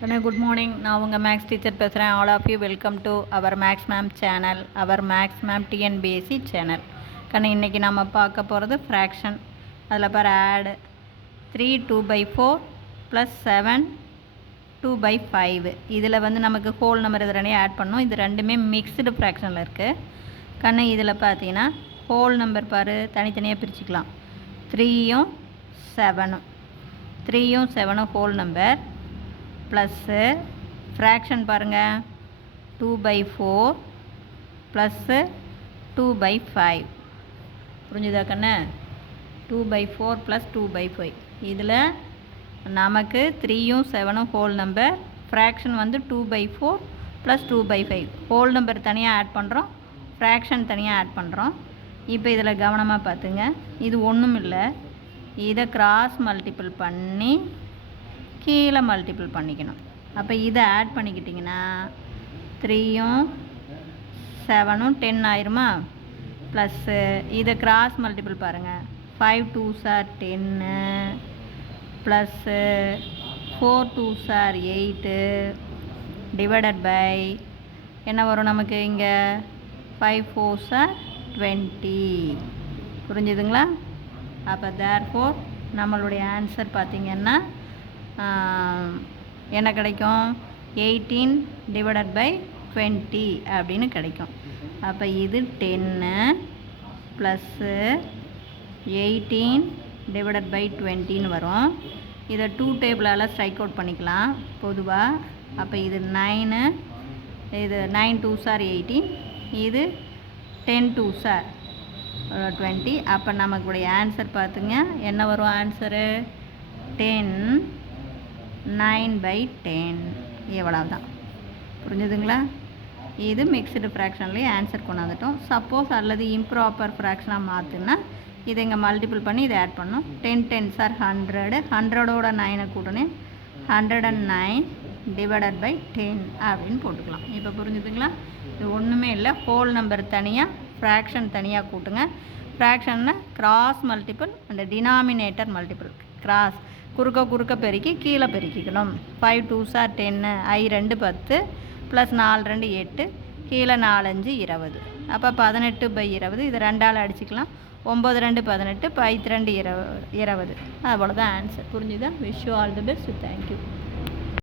Kana good morning. நான் உங்கள் maths teacher பேசுகிறேன். All of you welcome to our maths ma'am channel, our maths ma'am TNPSC channel. கண்ணு இன்றைக்கி நம்ம பார்க்க போகிறது ஃப்ராக்ஷன். அதில் பாரு ஆட் 3 2/4 + 7 2/5. இதில் நமக்கு ஹோல் நம்பர் இது ரெண்டையும் ஆட் பண்ணோம். இது ரெண்டுமே மிக்ஸ்டு ஃப்ராக்ஷனில் இருக்குது. கண்ணு இதில் பார்த்தீங்கன்னா ஹோல் நம்பர் பாரு தனித்தனியாக பிரிச்சுக்கலாம். 3யும் 7ம் 3யும் 7ம் ஹோல் நம்பர் ப்ளஸ்ஸு ஃப்ராக்ஷன் பாருங்கள் 2/4 ப்ளஸ்ஸு 2/5. புரிஞ்சுதா கண்ணு? 2/4 + 2/5. இதில் நமக்கு 3யும் 7ம் whole number, fraction 2/4 + 2/5. Whole number தனியாக ஆட் பண்ணுறோம், ஃப்ராக்ஷன் தனியாக ஆட் பண்ணுறோம். இப்போ இதில் கவனமாக பார்த்துங்க. இது ஒன்றும் இல்லை, இதை கிராஸ் மல்டிபிள் பண்ணி கீழே மல்டிபிள் பண்ணிக்கணும். அப்போ இதை ஆட் பண்ணிக்கிட்டிங்கன்னா 3யும் 7ம் 10 ஆயிருமா? ப்ளஸ்ஸு இதை கிராஸ் மல்டிபிள் பாருங்கள். 5 2s are 10 plus 4 2s are 8 divided by என்ன வரும் நமக்கு இங்கே 5 4s are 20. புரிஞ்சுதுங்களா? அப்போ தேர்ஃபோர் நம்மளுடைய ஆன்சர் பார்த்திங்கன்னா என்ன கிடைக்கும்? 18 டிவைடட் பை 20 அப்படின்னு கிடைக்கும். அப்போ இது 10 ப்ளஸ்ஸு 18 டிவைடட் பை 20ன்னு வரும். இதை 2 டேபிளால் ஸ்ட்ரைக் அவுட் பண்ணிக்கலாம் பொதுவாக. அப்போ இது 9, இது 9 2s are 18, இது 10 2s are 20. அப்போ நமக்குடைய ஆன்சர் பார்த்துங்க என்ன வரும்? ஆன்சரு 10 9/10. எவ்வளோதான். புரிஞ்சுதுங்களா? இது மிக்ஸ்டு ஃப்ராக்ஷன்லேயே ஆன்சர் கொண்டாந்துட்டோம். சப்போஸ் அல்லது இம்ப்ராப்பர் ஃப்ராக்ஷனாக மாற்றுனா இதை இங்கே மல்டிபிள் பண்ணி இதை ஆட் பண்ணோம். 10 10s are 100, 100ஓட 9 கூட்டணும் 109 டிவைடட் பை 10 அப்படின்னு போட்டுக்கலாம். இப்போ புரிஞ்சுதுங்களா? இது ஒன்றுமே இல்லை, ஹோல் நம்பர் தனியாக ஃப்ராக்ஷன் தனியாக கூட்டுங்க. ஃப்ராக்ஷனில் cross multiple and denominator multiple. Cross குறுக்க பெருக்கி கீழே பெருக்கிக்கணும். 5 2s are 10, I 2 10 ப்ளஸ் 4 2 8, கீழே 4 5 20. அப்போ 18/20. இது 2ஆல் அடிச்சுக்கலாம். 9 2 18, 5 2 20. அவ்வளோதான் ஆன்சர். புரிஞ்சுதா? Wish you all the best. Thank you.